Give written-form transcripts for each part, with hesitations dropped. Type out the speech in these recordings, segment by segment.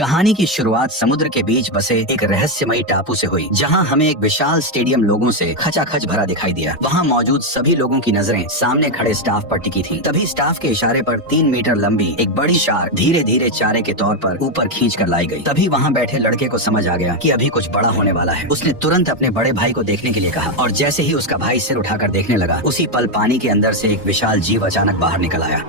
कहानी की शुरुआत समुद्र के बीच बसे एक रहस्यमयी टापू से हुई, जहां हमें एक विशाल स्टेडियम लोगों से खचाखच भरा दिखाई दिया। वहां मौजूद सभी लोगों की नजरें सामने खड़े स्टाफ पर टिकी थी। तभी स्टाफ के इशारे पर 3 मीटर लंबी एक बड़ी शार्क धीरे धीरे चारे के तौर पर ऊपर खींच कर लाई गई। तभी वहां बैठे लड़के को समझ आ गया कि अभी कुछ बड़ा होने वाला है। उसने तुरंत अपने बड़े भाई को देखने के लिए कहा और जैसे ही उसका भाई सिर उठाकर देखने लगा, उसी पल पानी के अंदर से एक विशाल जीव अचानक बाहर निकल आया।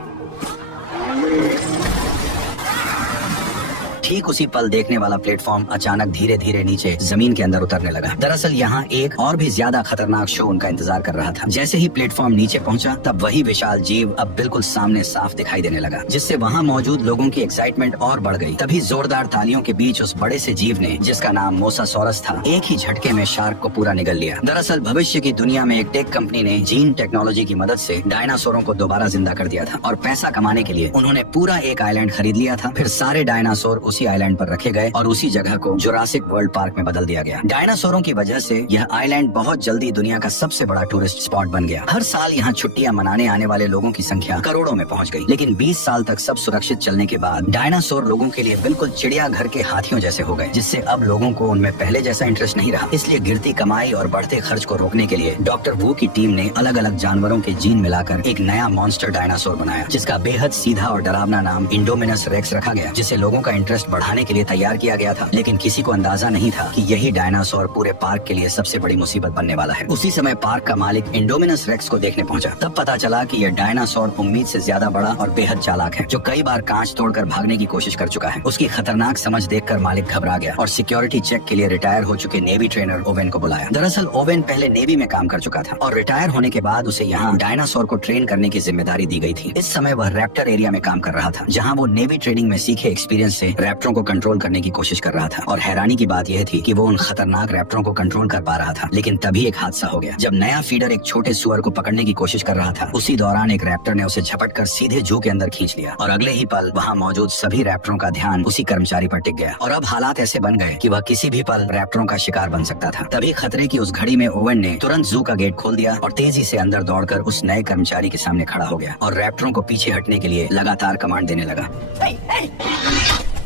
ठीक उसी पल देखने वाला प्लेटफॉर्म अचानक धीरे धीरे नीचे जमीन के अंदर उतरने लगा। दरअसल यहाँ एक और भी ज्यादा खतरनाक शो उनका इंतजार कर रहा था। जैसे ही प्लेटफॉर्म नीचे पहुंचा, तब वही विशाल जीव अब बिल्कुल सामने साफ दिखाई देने लगा, जिससे वहाँ मौजूद लोगों की एक्साइटमेंट और बढ़ गई। तभी जोरदार तालियों के बीच उस बड़े से जीव ने, जिसका नाम मोसासॉरस था, एक ही झटके में शार्क को पूरा निगल लिया। दरअसल भविष्य की दुनिया में एक टेक कंपनी ने जीन टेक्नोलॉजी की मदद से डायनासोरों को दोबारा जिंदा कर दिया था और पैसा कमाने के लिए उन्होंने पूरा एक आइलैंड खरीद लिया था। फिर सारे डायनासोर उसी आइलैंड पर रखे गए और उसी जगह को जुरासिक वर्ल्ड पार्क में बदल दिया गया। डायनासोरों की वजह से यह आइलैंड बहुत जल्दी दुनिया का सबसे बड़ा टूरिस्ट स्पॉट बन गया। हर साल यहाँ छुट्टियां मनाने आने वाले लोगों की संख्या करोड़ों में पहुंच गई। लेकिन 20 साल तक सब सुरक्षित चलने के बाद डायनासोर लोगों के लिए बिल्कुल चिड़ियाघर के हाथियों जैसे हो गए, जिससे अब लोगों को उनमें पहले जैसा इंटरेस्ट नहीं रहा। इसलिए गिरती कमाई और बढ़ते खर्च को रोकने के लिए डॉक्टर वू की टीम ने अलग अलग जानवरों के जीन मिलाकर एक नया मॉन्स्टर डायनासोर बनाया, जिसका बेहद सीधा और डरावना नाम इंडोमिनस रेक्स रखा गया, जिसे लोगों का इंटरेस्ट बढ़ाने के लिए तैयार किया गया था। लेकिन किसी को अंदाजा नहीं था कि यही डायनासोर पूरे पार्क के लिए सबसे बड़ी मुसीबत बनने वाला है। उसी समय पार्क का मालिक इंडोमिनस रेक्स को देखने पहुंचा। तब पता चला कि यह डायनासोर उम्मीद से ज्यादा बड़ा और बेहद चालाक है, जो कई बार कांच तोड़कर भागने की कोशिश कर चुका है। उसकी खतरनाक समझ देखकर मालिक घबरा गया और सिक्योरिटी चेक के लिए रिटायर हो चुके नेवी ट्रेनर ओवेन को बुलाया। दरअसल ओवेन पहले नेवी में काम कर चुका था और रिटायर होने के बाद उसे यहाँ डायनासोर को ट्रेन करने की जिम्मेदारी दी गई थी। इस समय वह रैप्टर एरिया में काम कर रहा था, जहाँ वो नेवी ट्रेनिंग में सीखे एक्सपीरियंस से रैप्टरों को कंट्रोल करने की कोशिश कर रहा था। और हैरानी की बात यह थी कि वो उन खतरनाक रैप्टरों को कंट्रोल कर पा रहा था। लेकिन तभी एक हादसा हो गया। जब नया फीडर एक छोटे सुअर को पकड़ने की कोशिश कर रहा था, उसी दौरान एक रैप्टर ने उसे झपट कर सीधे जू के अंदर खींच लिया और अगले ही पल वहाँ मौजूद सभी रैप्टरों का ध्यान उसी कर्मचारी पर टिक गया। और अब हालात ऐसे बन गए कि वह किसी भी पल रैप्टरों का शिकार बन सकता था। तभी खतरे की उस घड़ी में ओवेन ने तुरंत जू का गेट खोल दिया और तेजी से अंदर दौड़कर उस नए कर्मचारी के सामने खड़ा हो गया और रैप्टरों को पीछे हटने के लिए लगातार कमांड देने लगा।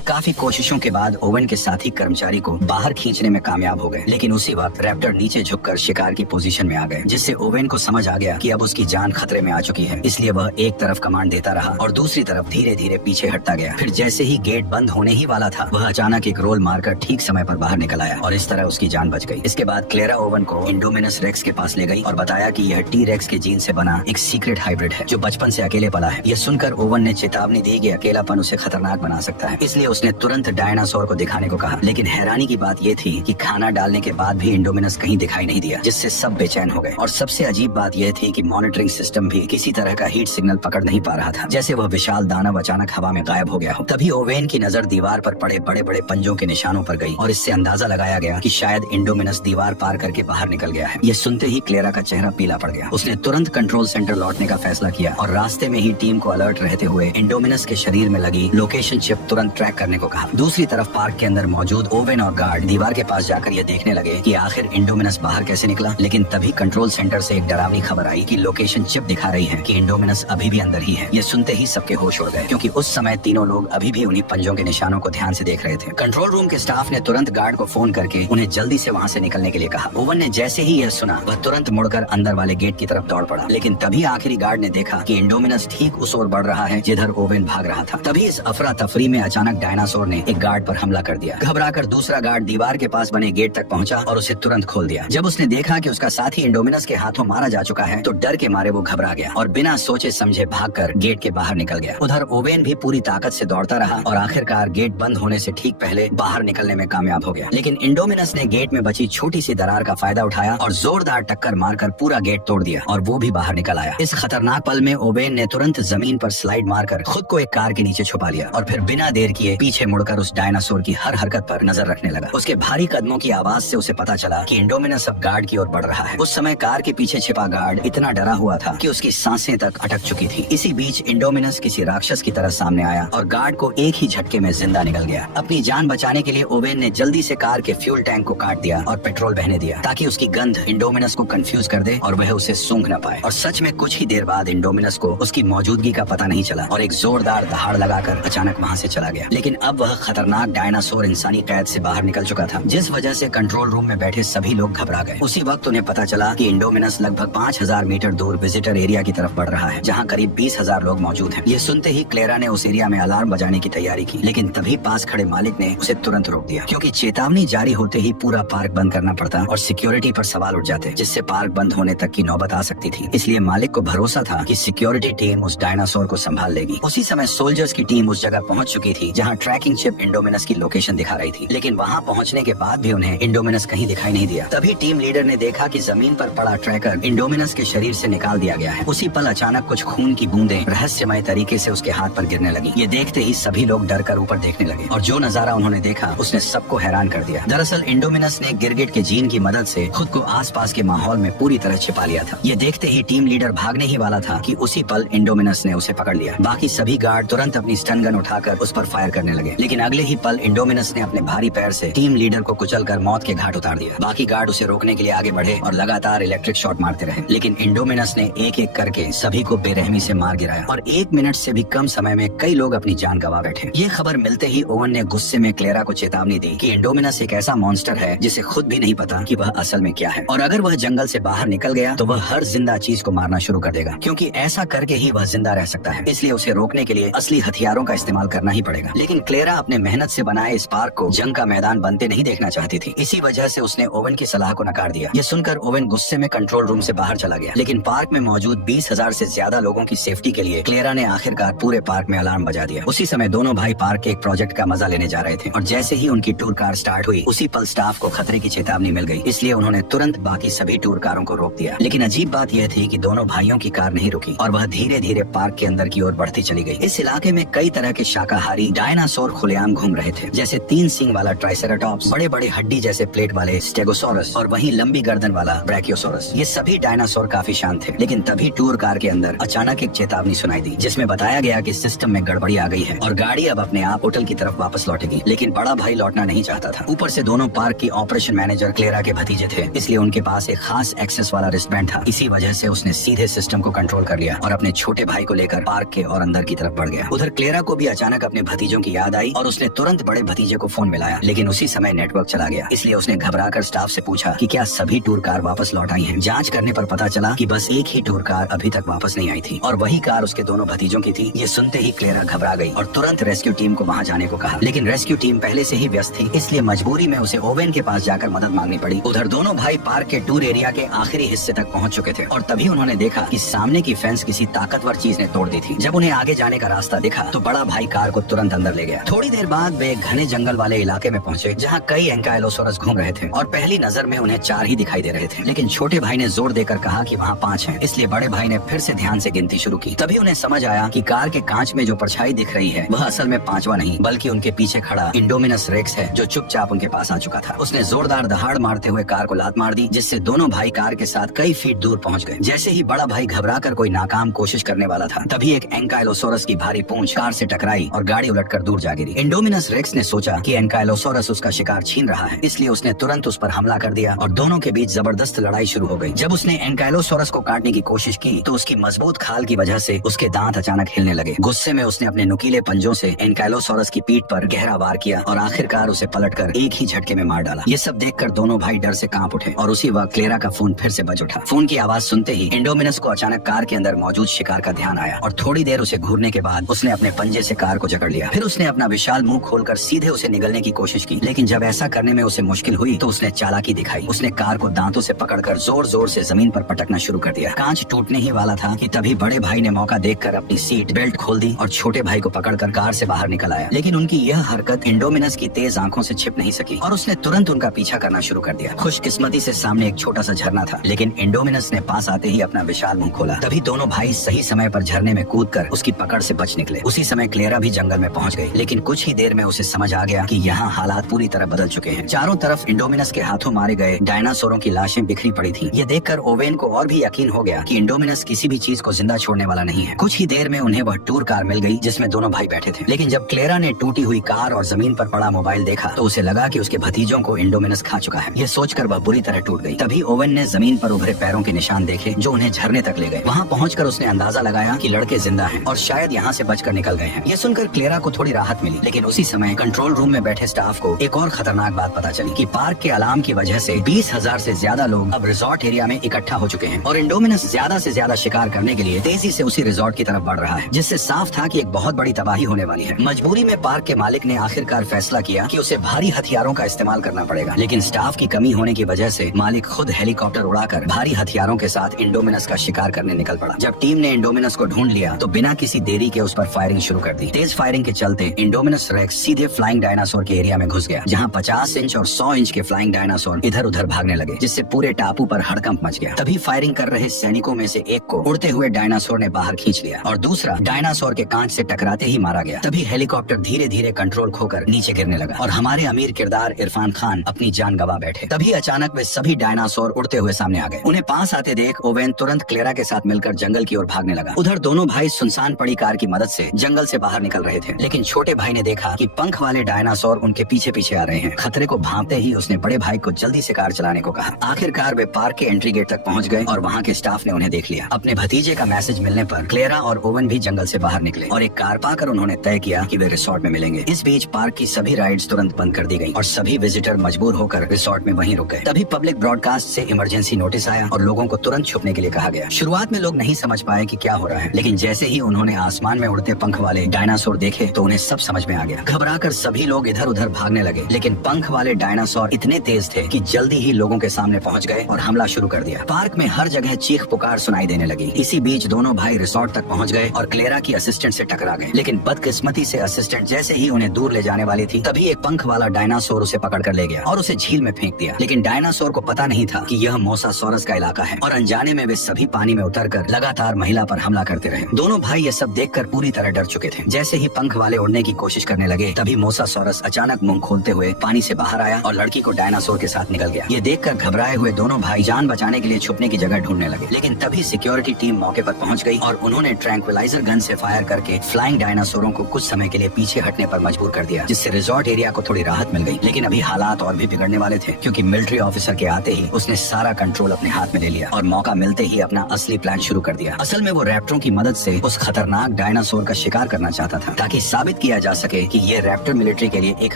काफी कोशिशों के बाद ओवेन के साथी कर्मचारी को बाहर खींचने में कामयाब हो गए। लेकिन उसी वक्त रैप्टर नीचे झुककर शिकार की पोजीशन में आ गए, जिससे ओवेन को समझ आ गया कि अब उसकी जान खतरे में आ चुकी है। इसलिए वह एक तरफ कमांड देता रहा और दूसरी तरफ धीरे धीरे पीछे हटता गया। फिर जैसे ही गेट बंद होने ही वाला था, वह अचानक एक रोल मारकर ठीक समय पर बाहर निकल आया और इस तरह उसकी जान बच गई। इसके बाद क्लेरा ओवेन को इंडोमिनस रेक्स के पास ले गई और बताया कि यह टी रेक्स के जीन से बना एक सीक्रेट हाइब्रिड है, जो बचपन से अकेले पला है। यह सुनकर ओवेन ने चेतावनी दी कि अकेलापन उसे खतरनाक बना सकता है, इसलिए उसने तुरंत डायनासोर को दिखाने को कहा। लेकिन हैरानी की बात यह थी कि खाना डालने के बाद भी इंडोमिनस कहीं दिखाई नहीं दिया, जिससे सब बेचैन हो गए। और सबसे अजीब बात यह थी कि मॉनिटरिंग सिस्टम भी किसी तरह का हीट सिग्नल पकड़ नहीं पा रहा था, जैसे वह विशाल दानव अचानक हवा में गायब हो गया हो। तभी ओवेन की नजर दीवार पर पड़े बड़े बड़े पंजों के निशानों पर गई और इससे अंदाजा लगाया गया कि शायद इंडोमिनस दीवार पार करके बाहर निकल गया है। यह सुनते ही क्लेरा का चेहरा पीला पड़ गया। उसने तुरंत कंट्रोल सेंटर लौटने का फैसला किया और रास्ते में ही टीम को अलर्ट रहते हुए इंडोमिनस के शरीर में लगी लोकेशन चिप तुरंत ट्रैक करने को कहा। दूसरी तरफ पार्क के अंदर मौजूद ओवेन और गार्ड दीवार के पास जाकर ये देखने लगे कि आखिर इंडोमिनस बाहर कैसे निकला। लेकिन तभी कंट्रोल सेंटर से एक डरावनी खबर आई कि लोकेशन चिप दिखा रही है कि इंडोमिनस अभी भी अंदर ही है। ये सुनते ही सबके होश उड़ गए, क्योंकि उस समय तीनों लोग अभी भी उन्हीं पंजों के निशानों को ध्यान से देख रहे थे। कंट्रोल रूम के स्टाफ ने तुरंत गार्ड को फोन करके उन्हें जल्दी से वहाँ से निकलने के लिए कहा। ओवेन ने जैसे ही यह सुना, वह तुरंत मुड़कर अंदर वाले गेट की तरफ दौड़ पड़ा। लेकिन तभी आखिरी गार्ड ने देखा कि इंडोमिनस ठीक उस ओर बढ़ रहा है जिधर ओवेन भाग रहा था। तभी इस अफरा तफरी में अचानक डायनासोर ने एक गार्ड पर हमला कर दिया। घबराकर दूसरा गार्ड दीवार के पास बने गेट तक पहुंचा और उसे तुरंत खोल दिया। जब उसने देखा कि उसका साथी इंडोमिनस के हाथों मारा जा चुका है, तो डर के मारे वो घबरा गया और बिना सोचे समझे भागकर गेट के बाहर निकल गया। उधर ओवेन भी पूरी ताकत से दौड़ता रहा और आखिरकार गेट बंद होने से ठीक पहले बाहर निकलने में कामयाब हो गया। लेकिन इंडोमिनस ने गेट में बची छोटी सी दरार का फायदा उठाया और जोरदार टक्कर मारकर पूरा गेट तोड़ दिया और वो भी बाहर निकल आया। इस खतरनाक पल में ओवेन ने तुरंत जमीन पर स्लाइड मारकर खुद को एक कार के नीचे छुपा लिया और फिर बिना देर किए पीछे मुड़कर उस डायनासोर की हर हरकत पर नजर रखने लगा। उसके भारी कदमों की आवाज से उसे पता चला कि इंडोमिनस अब गार्ड की ओर बढ़ रहा है। उस समय कार के पीछे छिपा गार्ड इतना डरा हुआ था कि उसकी सांसें तक अटक चुकी थी। इसी बीच इंडोमिनस किसी राक्षस की तरह सामने आया और गार्ड को एक ही झटके में जिंदा निकल गया। अपनी जान बचाने के लिए ओवेन ने जल्दी से कार के फ्यूल टैंक को काट दिया और पेट्रोल बहने दिया, ताकि उसकी गंध इंडोमिनस को कंफ्यूज कर दे और वह उसे सूंघ न पाए। और सच में कुछ ही देर बाद इंडोमिनस को उसकी मौजूदगी का पता नहीं चला और एक जोरदार दहाड़ लगाकर अचानक वहाँ से चला गया। लेकिन अब वह खतरनाक डायनासोर इंसानी कैद से बाहर निकल चुका था, जिस वजह से कंट्रोल रूम में बैठे सभी लोग घबरा गए। उसी वक्त उन्हें पता चला कि इंडोमिनस लगभग 5000 मीटर दूर विजिटर एरिया की तरफ बढ़ रहा है, जहाँ करीब 20,000 लोग मौजूद हैं। ये सुनते ही क्लेरा ने उस एरिया में अलार्म बजाने की तैयारी की, लेकिन तभी पास खड़े मालिक ने उसे तुरंत रोक दिया, क्योंकि चेतावनी जारी होते ही पूरा पार्क बंद करना पड़ता और सिक्योरिटी पर सवाल उठ जाते, जिससे पार्क बंद होने तक की नौबत आ सकती थी। इसलिए मालिक को भरोसा था कि सिक्योरिटी टीम उस डायनासोर को संभाल लेगी। उसी समय सोल्जर्स की टीम उस जगह पहुंच चुकी थी जहां ट्रैकिंग चिप इंडोमिनस की लोकेशन दिखा रही थी, लेकिन वहां पहुंचने के बाद भी उन्हें इंडोमिनस कहीं दिखाई नहीं दिया। तभी टीम लीडर ने देखा कि जमीन पर पड़ा ट्रैकर इंडोमिनस के शरीर से निकाल दिया गया है। उसी पल अचानक कुछ खून की बूंदें रहस्यमय तरीके से उसके हाथ पर गिरने लगी। ये देखते ही सभी लोग डर कर ऊपर देखने लगे और जो नजारा उन्होंने देखा उसने सबको हैरान कर दिया। दरअसल इंडोमिनस ने गिरगिट के जीन की मदद से खुद को आसपास के माहौल में पूरी तरह छिपा लिया था। ये देखते ही टीम लीडर भागने ही वाला था कि उसी पल इंडोमिनस ने उसे पकड़ लिया। बाकी सभी गार्ड तुरंत अपनी स्टन गन उठाकर उस पर फायर करने लगे, लेकिन अगले ही पल इंडोमिनस ने अपने भारी पैर से टीम लीडर को कुचलकर मौत के घाट उतार दिया। बाकी गार्ड उसे रोकने के लिए आगे बढ़े और लगातार इलेक्ट्रिक शॉट मारते रहे, लेकिन इंडोमिनस ने एक एक करके सभी को बेरहमी से मार गिराया और 1 मिनट से भी कम समय में कई लोग अपनी जान गंवा बैठे। ये खबर मिलते ही ओवन ने गुस्से में क्लेरा को चेतावनी दी कि इंडोमिनस एक ऐसा मॉन्स्टर है जिसे खुद भी नहीं पता कि वह असल में क्या है, और अगर वह जंगल से बाहर निकल गया तो वह हर जिंदा चीज को मारना शुरू कर देगा, क्योंकि ऐसा करके ही वह जिंदा रह सकता है। इसलिए उसे रोकने के लिए असली हथियारों का इस्तेमाल करना ही पड़ेगा। लेकिन क्लेरा अपने मेहनत से बनाए इस पार्क को जंग का मैदान बनते नहीं देखना चाहती थी। इसी वजह से उसने ओवन की सलाह को नकार दिया। ये सुनकर ओवन गुस्से में कंट्रोल रूम से बाहर चला गया, लेकिन पार्क में मौजूद 20,000 से ज्यादा लोगों की सेफ्टी के लिए क्लेरा ने आखिरकार पूरे पार्क में अलार्म बजा दिया। उसी समय दोनों भाई पार्क के एक प्रोजेक्ट का मजा लेने जा रहे थे और जैसे ही उनकी टूर कार स्टार्ट हुई उसी पल स्टाफ को खतरे की चेतावनी मिल गई। इसलिए उन्होंने तुरंत बाकी सभी टूर कारों को रोक दिया। लेकिन अजीब बात यह थी कि दोनों भाइयों की कार नहीं रुकी और वह धीरे धीरे पार्क के अंदर की ओर बढ़ती चली गई। इस इलाके में कई तरह के शाकाहारी डायनासोर खुलेआम घूम रहे थे, जैसे 3 सींग वाला ट्राइसेराटॉप्स, बड़े बड़े हड्डी जैसे प्लेट वाले स्टेगोसोरस और वहीं लंबी गर्दन वाला ब्रैकियोसोरस। ये सभी डायनासोर काफी शांत थे, लेकिन तभी टूर कार के अंदर अचानक एक चेतावनी सुनाई दी, जिसमें बताया गया कि सिस्टम में गड़बड़ी आ गई है और गाड़ी अब अपने आप होटल की तरफ वापस लौटेगी। लेकिन बड़ा भाई लौटना नहीं चाहता था। ऊपर से दोनों पार्क की ऑपरेशन मैनेजर क्लेरा के भतीजे थे, इसलिए उनके पास एक खास एक्सेस वाला रिस्टबैंड था। इसी वजह से उसने सीधे सिस्टम को कंट्रोल कर लिया और अपने छोटे भाई को लेकर पार्क के और अंदर की तरफ बढ़ गया। उधर क्लेरा को भी अचानक अपने भतीजों की याद आई और उसने तुरंत बड़े भतीजे को फोन मिलाया, लेकिन उसी समय नेटवर्क चला गया। इसलिए उसने घबराकर स्टाफ से पूछा कि क्या सभी टूर कार वापस लौट आई हैं। जांच करने पर पता चला कि बस एक ही टूर कार अभी तक वापस नहीं आई थी और वही कार उसके दोनों भतीजों की थी। ये सुनते ही क्लेरा घबरा गई और तुरंत रेस्क्यू टीम को वहाँ जाने को कहा, लेकिन रेस्क्यू टीम पहले से ही व्यस्त थी, इसलिए मजबूरी में उसे ओवेन के पास जाकर मदद मांगनी पड़ी। उधर दोनों भाई पार्क के टूर एरिया के आखिरी हिस्से तक पहुँच चुके थे और तभी उन्होंने देखा कि सामने की फेंस किसी ताकतवर चीज ने तोड़ दी थी। जब उन्हें आगे जाने का रास्ता दिखा तो बड़ा भाई कार को तुरंत अंदर ले गया। थोड़ी देर बाद वे एक घने जंगल वाले इलाके में पहुंचे जहां कई एंकाइलोसोरस घूम रहे थे और पहली नजर में उन्हें 4 ही दिखाई दे रहे थे, लेकिन छोटे भाई ने जोर देकर कहा कि वहां 5 हैं। इसलिए बड़े भाई ने फिर से ध्यान से गिनती शुरू की। तभी उन्हें समझ आया कि कार के कांच में जो परछाई दिख रही है वह असल में 5वां नहीं बल्कि उनके पीछे खड़ा इंडोमिनस रेक्स है, जो चुपचाप उनके पास आ चुका था। उसने जोरदार दहाड़ मारते हुए कार को लात मार दी, जिससे दोनों भाई कार के साथ कई फीट दूर पहुंच गए। जैसे ही बड़ा भाई घबराकर कोई नाकाम कोशिश करने वाला था, तभी एक एंकाइलोसोरस की भारी पूंछ कार से टकराई और गाड़ी उलटकर दूर जा गिरी। इंडोमिनस रेक्स ने सोचा कि एंकाइलोसोरस उसका शिकार छीन रहा है, इसलिए उसने तुरंत उस पर हमला कर दिया और दोनों के बीच जबरदस्त लड़ाई शुरू हो गई। जब उसने एंकाइलोसोरस को काटने की कोशिश की तो उसकी मजबूत खाल की वजह से उसके दांत अचानक हिलने लगे। गुस्से में उसने अपने नुकीले पंजों से एंकाइलोसोरस की पीठ पर गहरा वार किया और आखिरकार उसे पलटकर एक ही झटके में मार डाला। ये सब देखकर दोनों भाई डर से कांप उठे और उसी वक्त क्लेरा का फोन फिर से बज उठा। फोन की आवाज सुनते ही इंडोमिनस को अचानक कार के अंदर मौजूद शिकार का ध्यान आया और थोड़ी देर उसे घूरने के बाद उसने अपने पंजे से कार को जकड़ लिया। फिर उसने अपना विशाल मुंह खोलकर सीधे उसे निगलने की कोशिश की, लेकिन जब ऐसा करने में उसे मुश्किल हुई तो उसने चालाकी दिखाई। उसने कार को दांतों से पकड़कर जोर जोर से जमीन पर पटकना शुरू कर दिया। कांच टूटने ही वाला था कि तभी बड़े भाई ने मौका देखकर अपनी सीट बेल्ट खोल दी और छोटे भाई को पकड़कर कार से बाहर निकल आया। लेकिन उनकी यह हरकत इंडोमिनस की तेज आंखों से छिप नहीं सकी और उसने तुरंत उनका पीछा करना शुरू कर दिया। खुशकिस्मती से सामने एक छोटा सा झरना था, लेकिन इंडोमिनस ने पास आते ही अपना विशाल मुंह खोला। तभी दोनों भाई सही समय पर झरने में कूदकर उसकी पकड़ से बच निकले। उसी समय क्लेरा भी जंगल में पहुंच गई, लेकिन कुछ ही देर में उसे समझ आ गया कि यहाँ हालात पूरी तरह बदल चुके हैं। चारों तरफ इंडोमिनस के हाथों मारे गए डायनासोरों की लाशें बिखरी पड़ी थी। ये देखकर ओवेन को और भी यकीन हो गया कि इंडोमिनस किसी भी चीज को जिंदा छोड़ने वाला नहीं है। कुछ ही देर में उन्हें वह टूर कार मिल गई जिसमें दोनों भाई बैठे थे, लेकिन जब क्लेरा ने टूटी हुई कार और जमीन पर पड़ा मोबाइल देखा तो उसे लगा कि उसके भतीजों को इंडोमिनस खा चुका है। ये सोचकर वह बुरी तरह टूट गई। तभी ओवेन ने जमीन पर उभरे पैरों के निशान देखे जो उन्हें झरने तक ले गए। वहाँ पहुंचकर उसने अंदाजा लगाया कि लड़के जिंदा हैं और शायद यहाँ से बचकर निकल गए हैं। ये सुनकर क्लेरा को थोड़ी राहत मिली। लेकिन उसी समय कंट्रोल रूम में बैठे स्टाफ को एक और खतरनाक बात पता चली कि पार्क के अलार्म की वजह से 20,000 से ज्यादा लोग अब रिजॉर्ट एरिया में इकट्ठा हो चुके हैं और इंडोमिनस ज्यादा से ज्यादा शिकार करने के लिए तेजी से उसी रिजॉर्ट की तरफ बढ़ रहा है, जिससे साफ था कि एक बहुत बड़ी तबाही होने वाली है। मजबूरी में पार्क के मालिक ने आखिरकार फैसला किया कि उसे भारी हथियारों का इस्तेमाल करना पड़ेगा, लेकिन स्टाफ की कमी होने की वजह से मालिक खुद हेलीकॉप्टर उड़ाकर भारी हथियारों के साथ इंडोमिनस का शिकार करने निकल पड़ा। जब टीम ने इंडोमिनस को ढूंढ लिया तो बिना किसी देरी के उस पर फायरिंग शुरू कर दी। तेज फायरिंग के चलते इंडोमिनस रेक्स सीधे फ्लाइंग डायनासोर के एरिया में घुस गया, जहां 50 इंच और 100 इंच के फ्लाइंग डायनासोर इधर उधर भागने लगे, जिससे पूरे टापू पर हड़कंप मच गया। तभी फायरिंग कर रहे सैनिकों में से एक को उड़ते हुए डायनासोर ने बाहर खींच लिया और दूसरा डायनासोर के कांच से टकराते ही मारा गया। तभी हेलीकॉप्टर धीरे धीरे कंट्रोल खोकर नीचे गिरने लगा और हमारे अमीर किरदार इरफान खान अपनी जान गंवा बैठे। तभी अचानक वे सभी डायनासोर उड़ते हुए सामने आ गए। उन्हें पास आते देख ओवेन तुरंत क्लेरा के साथ मिलकर जंगल की ओर भागने लगा। उधर दोनों भाई सुनसान पड़ी कार की मदद से जंगल से बाहर निकल रहे थे, लेकिन छोटे भाई ने देखा कि पंख वाले डायनासोर उनके पीछे पीछे आ रहे हैं। खतरे को भांपते ही उसने बड़े भाई को जल्दी से कार चलाने को कहा। आखिरकार वे पार्क के एंट्री गेट तक पहुंच गए और वहां के स्टाफ ने उन्हें देख लिया। अपने भतीजे का मैसेज मिलने पर क्लेरा और ओवन भी जंगल से बाहर निकले और एक कार पाकर उन्होंने तय किया कि वे रिसोर्ट में मिलेंगे। इस बीच पार्क की सभी राइड्स तुरंत बंद कर दी गई और सभी विजिटर मजबूर होकर रिसोर्ट में वहीं रुक गए। तभी पब्लिक ब्रॉडकास्ट से इमरजेंसी नोटिस आया और लोगों को तुरंत छुपने के लिए कहा गया। शुरुआत में लोग नहीं समझ पाए कि क्या हो रहा है, लेकिन जैसे ही उन्होंने आसमान में उड़ते पंख वाले डायनासोर देखे तो उन्हें सब समझ में आ गया। घबराकर सभी लोग इधर उधर भागने लगे, लेकिन पंख वाले डायनासोर इतने तेज थे कि जल्दी ही लोगों के सामने पहुंच गए और हमला शुरू कर दिया। पार्क में हर जगह चीख पुकार सुनाई देने लगी। इसी बीच दोनों भाई रिसोर्ट तक पहुंच गए और क्लेरा की असिस्टेंट से टकरा गए, लेकिन बदकिस्मती से असिस्टेंट जैसे ही उन्हें दूर ले जाने वाली थी तभी एक पंख वाला डायनासोर उसे पकड़ कर ले गया और उसे झील में फेंक दिया। लेकिन डायनासोर को पता नहीं था कि यह मोसासोरस का इलाका है और अनजाने में वे सभी पानी में उतरकर लगातार महिला पर हमला करते रहे। दोनों भाई ये सब देखकर पूरी तरह डर चुके थे। जैसे ही पंख वाले उड़ने की कोशिश करने लगे तभी मोसासोरस अचानक मुंह खोलते हुए पानी से बाहर आया और लड़की को डायनासोर के साथ निकल गया। ये देखकर घबराए हुए दोनों भाई जान बचाने के लिए छुपने की जगह ढूंढने लगे, लेकिन तभी सिक्योरिटी टीम मौके पर पहुंच गई और उन्होंने ट्रैंक्विलाइजर गन से फायर करके फ्लाइंग डायनासोरों को कुछ समय के लिए पीछे हटने पर मजबूर कर दिया, जिससे रिजॉर्ट एरिया को थोड़ी राहत मिल गई। लेकिन अभी हालात और भी बिगड़ने वाले थे, क्योंकि मिलिट्री ऑफिसर के आते ही उसने सारा कंट्रोल अपने हाथ में ले लिया और मौका मिलते ही अपना असली प्लान शुरू कर दिया। असल में वो रैप्टरों की मदद से उस खतरनाक डायनासोर का शिकार करना चाहता था, ताकि साबित किया जा सके कि ये रैप्टर मिलिट्री के लिए एक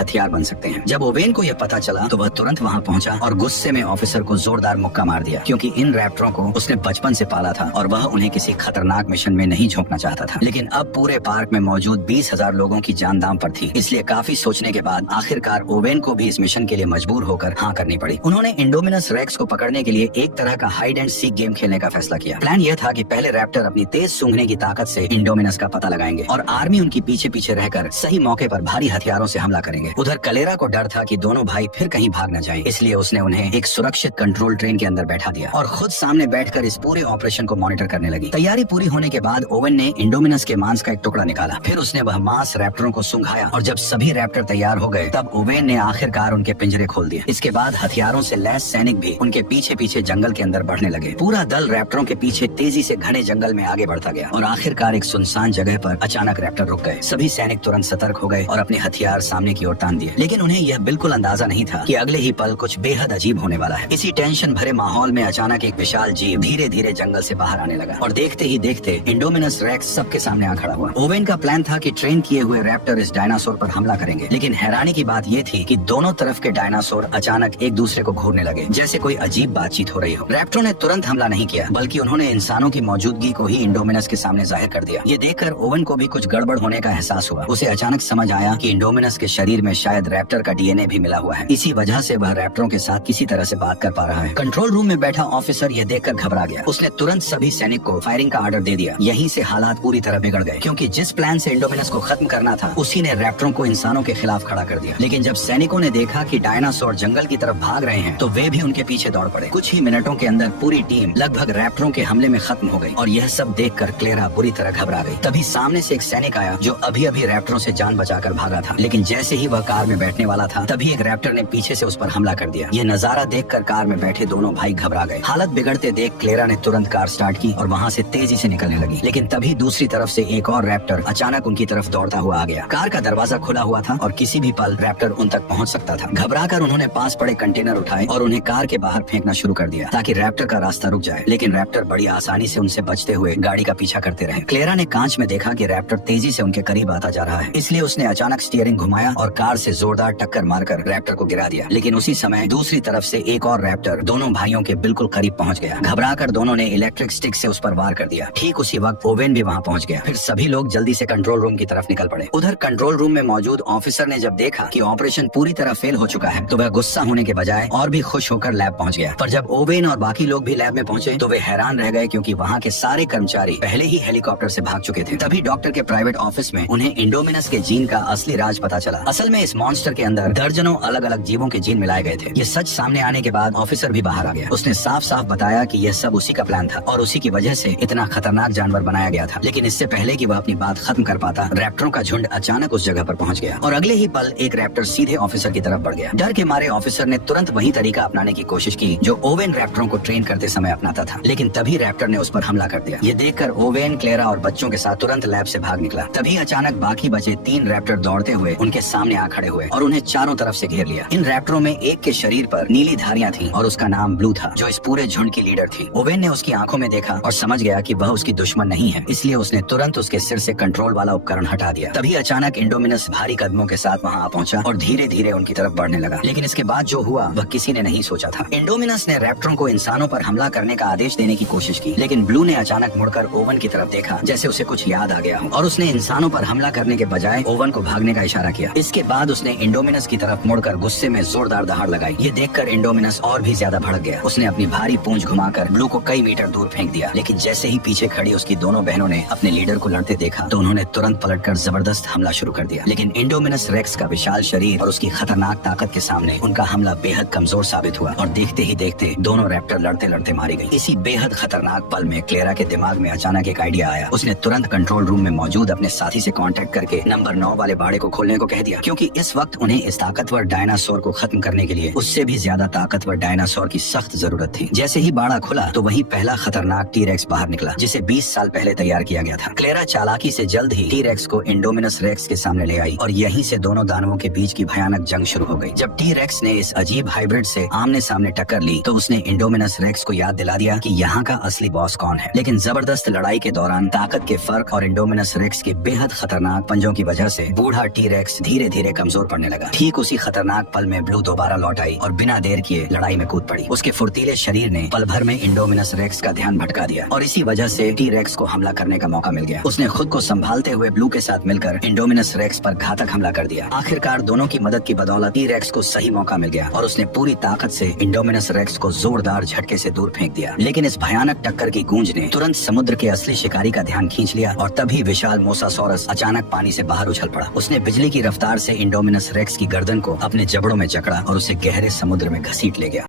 हथियार बन सकते हैं। जब ओवेन को यह पता चला तो वह तुरंत वहां पहुंचा और गुस्से में ऑफिसर को जोरदार मुक्का मार दिया, क्योंकि इन रैप्टरों को उसने बचपन से पाला था और वह उन्हें किसी खतरनाक मिशन में नहीं झोंकना चाहता था। लेकिन अब पूरे पार्क में मौजूद 20,000 लोगों की जान दांव पर थी, इसलिए काफी सोचने के बाद आखिरकार ओवेन को भी इस मिशन के लिए मजबूर होकर हाँ करनी पड़ी। उन्होंने इंडोमिनस रेक्स को पकड़ने के लिए एक तरह का हाइड एंड सीक गेम खेलने का फैसला किया। प्लान यह था कि पहले रैप्टर अपनी तेज सूंघने की ताकत से इंडोमिनस का पता लगाएंगे और आर्मी उनकी पीछे पीछे रहकर सही मौके पर भारी हथियारों से हमला करेंगे। उधर कलेरा को डर था कि दोनों भाई फिर कहीं भाग न जाएं, इसलिए उसने उन्हें एक सुरक्षित कंट्रोल ट्रेन के अंदर बैठा दिया और खुद सामने बैठकर इस पूरे ऑपरेशन को मॉनिटर करने लगी। तैयारी पूरी होने के बाद ओवेन ने इंडोमिनस के मांस का एक टुकड़ा निकाला, फिर उसने वह मांस रैप्टरों को सूंघाया और जब सभी रैप्टर तैयार हो गए तब ओवेन ने आखिरकार उनके पिंजरे खोल दिए। इसके बाद हथियारों से लैस सैनिक भी उनके पीछे पीछे जंगल के अंदर बढ़ने लगे। पूरा दल रैप्टरों के पीछे तेजी से घने जंगल में आगे बढ़ता गया और आखिरकार एक सुनसान जगह पर अचानक रैप्टर रुक गए। सभी सैनिक तुरंत सतर्क हो गए और अपने हथियार सामने की ओर तान दिए, लेकिन उन्हें यह बिल्कुल अंदाजा नहीं था कि अगले ही पल कुछ बेहद अजीब होने वाला है। इसी टेंशन भरे माहौल में अचानक एक विशाल जीव धीरे धीरे जंगल से बाहर आने लगा और देखते ही देखते इंडोमिनस रेक्स सबके सामने आ खड़ा हुआ। ओवेन का प्लान था कि ट्रेन किए हुए रैप्टर इस डायनासोर पर हमला करेंगे, लेकिन हैरानी की बात यह थी कि दोनों तरफ के डायनासोर अचानक एक दूसरे को घूरने लगे, जैसे कोई अजीब बातचीत हो रही हो। रैप्टरों ने तुरंत हमला नहीं किया, बल्कि उन्होंने इंसानों की मौजूदगी को ही इंडोमिनस के सामने जाहिर कर दिया। ये देखकर ओवेन को भी कुछ गड़बड़ होने का एहसास हुआ। उसे अचानक समझ आया कि इंडोमिनस के शरीर में शायद रैप्टर का डीएनए भी मिला हुआ है, इसी वजह से वह रैप्टरों के साथ किसी तरह से बात कर पा रहा है। कंट्रोल रूम में बैठा ऑफिसर यह देखकर घबरा गया। उसने तुरंत सभी सैनिक को फायरिंग का ऑर्डर दे दिया। यहीं से हालात पूरी तरह बिगड़ गए, क्योंकि जिस प्लान से इंडोमिनस को खत्म करना था उसी ने रैप्टरों को इंसानों के खिलाफ खड़ा कर दिया। लेकिन जब सैनिकों ने देखा कि डायनासोर जंगल की तरफ भाग रहे हैं तो वे भी उनके पीछे दौड़ पड़े। कुछ ही मिनटों के अंदर पूरी टीम लगभग रैप्टरों के हमले में खत्म हो गई और यह सब देखकर क्लेरा बुरी तरह घबरा गई। तभी सामने से एक सैनिक आया जो अभी अभी रैप्टरों से जान बचाकर भागा था, लेकिन जैसे ही वह कार में बैठने वाला था तभी एक रैप्टर ने पीछे से उस पर हमला कर दिया। यह नजारा देखकर कार में बैठे दोनों भाई घबरा गए। हालत बिगड़ते देख क्लेरा ने तुरंत कार स्टार्ट की और वहाँ से तेजी से निकलने लगी, लेकिन तभी दूसरी तरफ से एक और रैप्टर अचानक उनकी तरफ दौड़ता हुआ आ गया। कार का दरवाजा खुला हुआ था और किसी भी पल रैप्टर उन तक पहुँच सकता था। घबराकर उन्होंने पास पड़े कंटेनर उठाए और उन्हें कार के बाहर फेंकना शुरू कर दिया ताकि रैप्टर का रास्ता रुक जाए, लेकिन रैप्टर बड़ी आसानी से उनसे बचते हुए गाड़ी का पीछा करते रहे। क्लेरा ने कांच में देखा कि रैप्टर तेजी से उनके करीब आता जा रहा है, इसलिए उसने अचानक स्टीयरिंग घुमाया और कार से जोरदार टक्कर मारकर रैप्टर को गिरा दिया। लेकिन उसी समय दूसरी तरफ से एक और रैप्टर दोनों भाइयों के बिल्कुल करीब पहुंच गया। घबराकर दोनों ने इलेक्ट्रिक स्टिक से उस पर वार कर दिया। ठीक उसी वक्त ओवेन भी वहां पहुंच गया। फिर सभी लोग जल्दी से कंट्रोल रूम की तरफ निकल पड़े। उधर कंट्रोल रूम में मौजूद ऑफिसर ने जब देखा कि ऑपरेशन पूरी तरह फेल हो चुका है तो वह गुस्सा होने के बजाय और भी खुश होकर लैब पहुंच गया। पर जब ओवेन और बाकी लोग भी लैब में पहुंचे तो वे हैरान रह गए, क्योंकि वहां के सारे कर्मचारी पहले ही हेलीकॉप्टर से भाग चुके थे। तभी डॉक्टर के प्राइवेट ऑफिस में उन्हें इंडोमिनस के जीन का असली राज पता चला। असल में इस मॉन्स्टर के अंदर दर्जनों अलग अलग जीवों के जीन मिलाए गए थे। ये सच सामने आने के बाद ऑफिसर भी बाहर आ गया। उसने साफ साफ बताया कि यह सब उसी का प्लान था और उसी की वजह से इतना खतरनाक जानवर बनाया गया था। लेकिन इससे पहले कि वह अपनी बात खत्म कर पाता, रैप्टरों का झुंड अचानक उस जगह पर पहुंच गया और अगले ही पल एक रैप्टर सीधे ऑफिसर की तरफ बढ़ गया। डर के मारे ऑफिसर ने तुरंत वही तरीका अपनाने की कोशिश की जो ओवेन रैप्टरों को ट्रेन करते समय अपनाता था, लेकिन तभी रैप्टर ने उस पर हमला कर दिया। ये देखकर ओवेन, क्लेरा और बच्चों के साथ तुरंत लैब से भाग निकला। तभी अचानक बाकी बचे 3 रैप्टर दौड़ते हुए उनके सामने आ खड़े हुए और उन्हें चारों तरफ से घेर लिया। इन रैप्टरों में एक के शरीर पर नीली धारियां थीं और उसका नाम ब्लू था, जो इस पूरे झुंड की लीडर थी। ओवेन ने उसकी आंखों में देखा और समझ गया कि वह उसकी दुश्मन नहीं है, इसलिए उसने तुरंत उसके सिर से कंट्रोल वाला उपकरण हटा दिया। तभी अचानक इंडोमिनस भारी कदमों के साथ वहां आ पहुंचा और धीरे धीरे उनकी तरफ बढ़ने लगा। लेकिन इसके बाद जो हुआ वह किसी ने नहीं सोचा था। इंडोमिनस ने रैप्टरों को इंसानों पर हमला करने का आदेश देने की कोशिश की, लेकिन ब्लू ने अचानक मुड़कर ओवन की तरफ देखा, जैसे उसे कुछ याद आ गया हो, और उसने इंसानों पर हमला करने के बजाय ओवन को भागने का इशारा किया। इसके बाद उसने इंडोमिनस की तरफ मुड़कर गुस्से में जोरदार दहाड़ लगाई। ये देखकर इंडोमिनस और भी ज्यादा भड़क गया। उसने अपनी भारी पूंछ घुमाकर ब्लू को कई मीटर दूर फेंक दिया। लेकिन जैसे ही पीछे खड़ी उसकी दोनों बहनों ने अपने लीडर को लड़ते देखा तो उन्होंने तुरंत पलटकर जबरदस्त हमला शुरू कर दिया। लेकिन इंडोमिनस रेक्स का विशाल शरीर और उसकी खतरनाक ताकत के सामने उनका हमला बेहद कमजोर साबित हुआ और देखते ही देखते दोनों रैप्टर लड़ते लड़ते मारी गई। इसी बेहद खतरनाक पल में क्लेरा के दिमाग में अचानक एक आइडिया आया। उसने तुरंत कंट्रोल रूम में मौजूद अपने साथी से कांटेक्ट करके नंबर 9 वाले बाड़े को खोलने को कह दिया, क्योंकि इस वक्त उन्हें इस ताकतवर डायनासोर को खत्म करने के लिए उससे भी ज्यादा ताकतवर डायनासोर की सख्त जरूरत थी। जैसे ही बाड़ा खुला तो वही पहला खतरनाक टी-रेक्स बाहर निकला, जिसे 20 साल पहले तैयार किया गया था। क्लेरा चालाकी से जल्द ही टी-रेक्स को इंडोमिनस रेक्स के सामने ले आई और यहीं से दोनों दानवों के बीच की भयानक जंग शुरू हो गई। जब टी-रेक्स ने इस अजीब हाइब्रिड से आमने सामने टक्कर ली तो उसने इंडोमिनस रेक्स को याद दिला दिया कि यहाँ का असली बॉस कौन है। लेकिन जबरदस्त लड़ाई के दौरान ताकत के फर्क और इंडोमिनस रेक्स के बेहद खतरनाक पंजों की वजह से बूढ़ा टी-रेक्स धीरे धीरे कमजोर पड़ने लगा। ठीक उसी खतरनाक पल में ब्लू दोबारा लौट आई और बिना देर किए लड़ाई में कूद पड़ी। उसके फुर्तीले शरीर ने पल भर में इंडोमिनस रेक्स का ध्यान भटका दिया और इसी वजह से टी-रेक्स को हमला करने का मौका मिल गया। उसने खुद को संभालते हुए ब्लू के साथ मिलकर इंडोमिनस रेक्स पर घातक हमला कर दिया। आखिरकार दोनों की मदद की बदौलत टी-रेक्स को सही मौका मिल गया और उसने पूरी ताकत से इंडोमिनस रेक्स को जोरदार झटके से दूर फेंक दिया। लेकिन इस भयानक टक्कर की गूंज ने तुरंत समुद्र के असली शिकारी का ध्यान खींच लिया और तभी विशाल मोसासोरस अचानक पानी से बाहर उछल पड़ा। उसने बिजली की रफ्तार से इंडोमिनस रेक्स की गर्दन को अपने जबड़ों में जकड़ा और उसे गहरे समुद्र में घसीट ले गया।